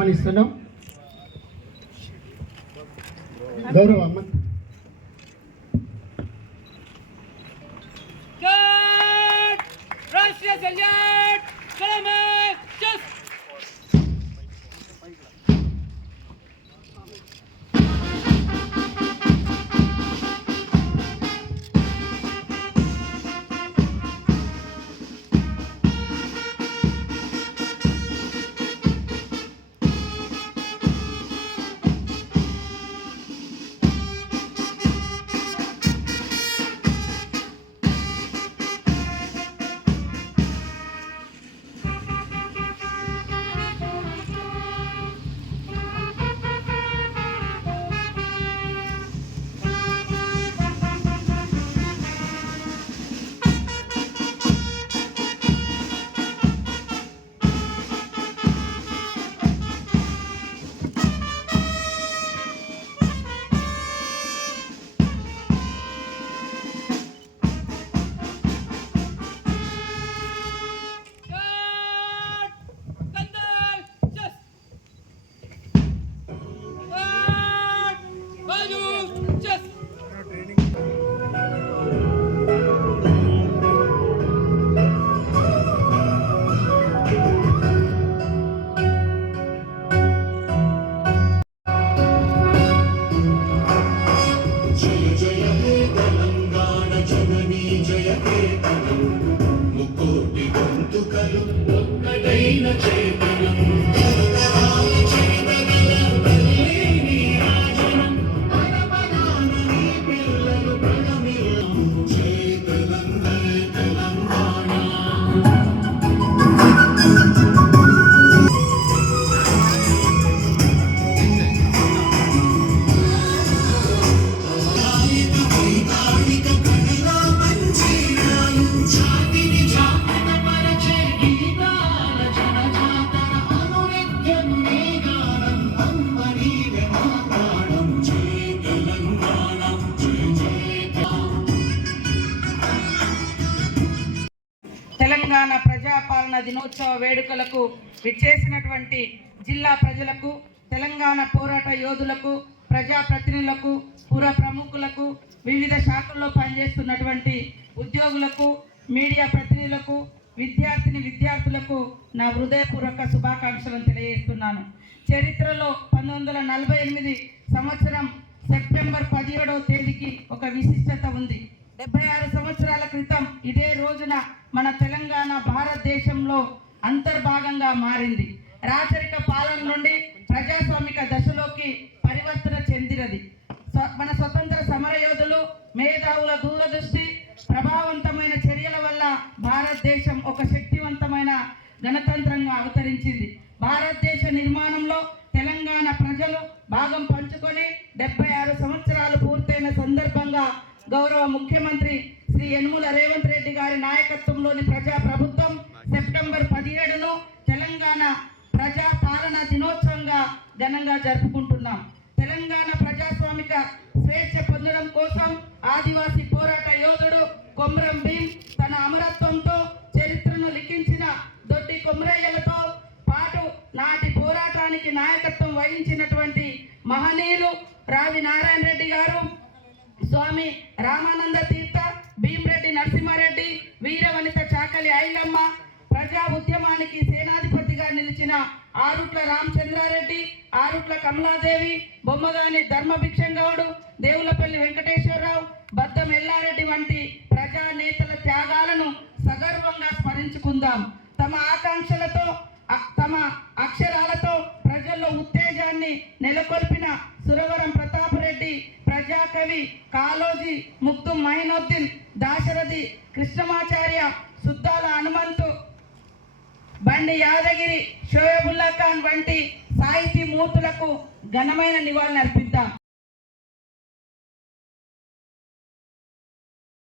ఆహ్వానిస్తున్నాం. గౌరవ राष्ट्रीय सैनिक తెలంగాణ ప్రజాపాలన దినోత్సవ వేడుకలకు విచ్చేసినటువంటి జిల్లా ప్రజలకు, తెలంగాణ పోరాట యోధులకు, ప్రజాప్రతినిధులకు, పుర ప్రముఖులకు, వివిధ శాఖల్లో పనిచేస్తున్నటువంటి ఉద్యోగులకు, మీడియా ప్రతినిధులకు, విద్యార్థులకు నా హృదయపూర్వక శుభాకాంక్షలను తెలియజేస్తున్నాను. చరిత్రలో 1948 సంవత్సరం సెప్టెంబర్ 17వ తేదీకి ఒక విశిష్టత ఉంది. 76 సంవత్సరాల క్రితం ఇదే రోజున మన తెలంగాణ భారతదేశంలో అంతర్భాగంగా మారింది. రాచరిక పాలన నుండి ప్రజాస్వామిక దశలోకి పరివర్తన చెందినది. మన స్వతంత్ర సమరయోధులు, మేధావుల దూరదృష్టి, ప్రభావవంతమైన చర్యల వల్ల భారతదేశం ఒక శక్తివంతమైన గణతంత్రంగా అవతరించింది. భారతదేశ నిర్మాణంలో తెలంగాణ ప్రజలు భాగం పంచుకొని 76 సంవత్సరాలు పూర్తయిన సందర్భంగా గౌరవ ముఖ్యమంత్రి శ్రీ యనుమల రేవంత్ రెడ్డి గారి నాయకత్వంలోని ప్రజా ప్రభుత్వం సెప్టెంబర్ 17ను తెలంగాణ ప్రజా పాలన దినోత్సవంగా ఘనంగా జరుపుకుంటున్నాం. తెలంగాణ ప్రజాస్వామిక స్వేచ్ఛ పొందడం కోసం ఆదివాసీ పోరాట యోధుడు కొమ్రం భీం తన అమరత్వంతో చరిత్రను లిఖించిన దొడ్డి కొమ్రయ్యలతో పాటు నాటి పోరాటానికి నాయకత్వం వహించినటువంటి మహనీయులు రావి నారాయణ రెడ్డి గారు, స్వామి రామానంద తీర్థ, భీమరెడ్డి నరసింహారెడ్డి, వీరవనిత చాకలి ఐలమ్మ, ప్రజా ఉద్యమానికి సేనాధిపతిగా నిలిచిన ఆరుట్ల రామచంద్రారెడ్డి, ఆరుట్ల కమలాదేవి, బొమ్మగాని ధర్మభిక్షం గౌడు, దేవులపల్లి వెంకటేశ్వరరావు, బద్దం ఎల్లారెడ్డి వంటి ప్రజా నేతల త్యాగాలను సగర్వంగా స్మరించుకుందాం. తమ ఆకాంక్షలతో, తమ అక్షరాలతో ప్రజల్లో ఉత్తేజాన్ని నెలకొల్పిన సురవరం ప్రతాపరెడ్డి, ప్రజాకవి కాళోజీ, ముక్తు మైనుద్దీన్, దాశరథి కృష్ణమాచార్య, సుద్దాల హనుమంతు, బండి యాదగిరి, షోయబుల్లా ఖాన్ వంటి సాహితీ మూర్తులకు ఘనమైన నివాళులు అర్పిద్దాం.